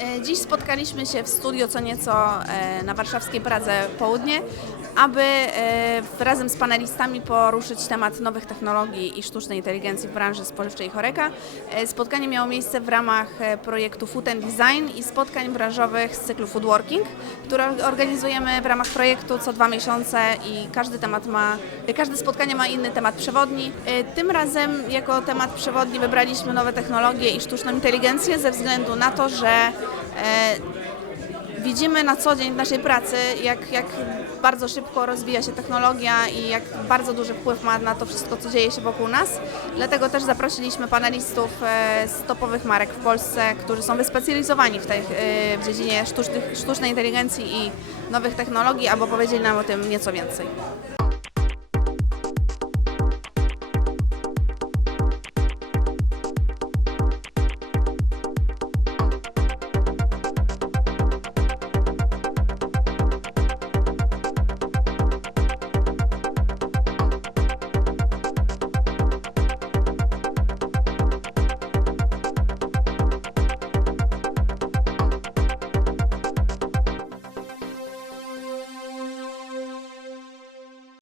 E, Dziś spotkaliśmy się w studio co nieco e, na warszawskiej Pradze Południe, aby e, razem z panelistami poruszyć temat nowych technologii i sztucznej inteligencji w branży spożywczej Choreka. Spotkanie miało miejsce w ramach projektu Food and Design i spotkań branżowych z cyklu Foodworking, które organizujemy w ramach projektu co dwa miesiące i każdy temat ma, każde spotkanie ma inny temat przewodni. Tym razem jako temat przewodni wybraliśmy nowe technologie i sztuczną inteligencję ze względu na to, że widzimy na co dzień w naszej pracy, jak, jak bardzo szybko rozwija się technologia i jak bardzo duży wpływ ma na to wszystko, co dzieje się wokół nas. Dlatego też zaprosiliśmy panelistów e, z topowych marek w Polsce, którzy są wyspecjalizowani w, tej, e, w dziedzinie sztucznej inteligencji i nowych technologii, aby powiedzieli nam o tym nieco więcej.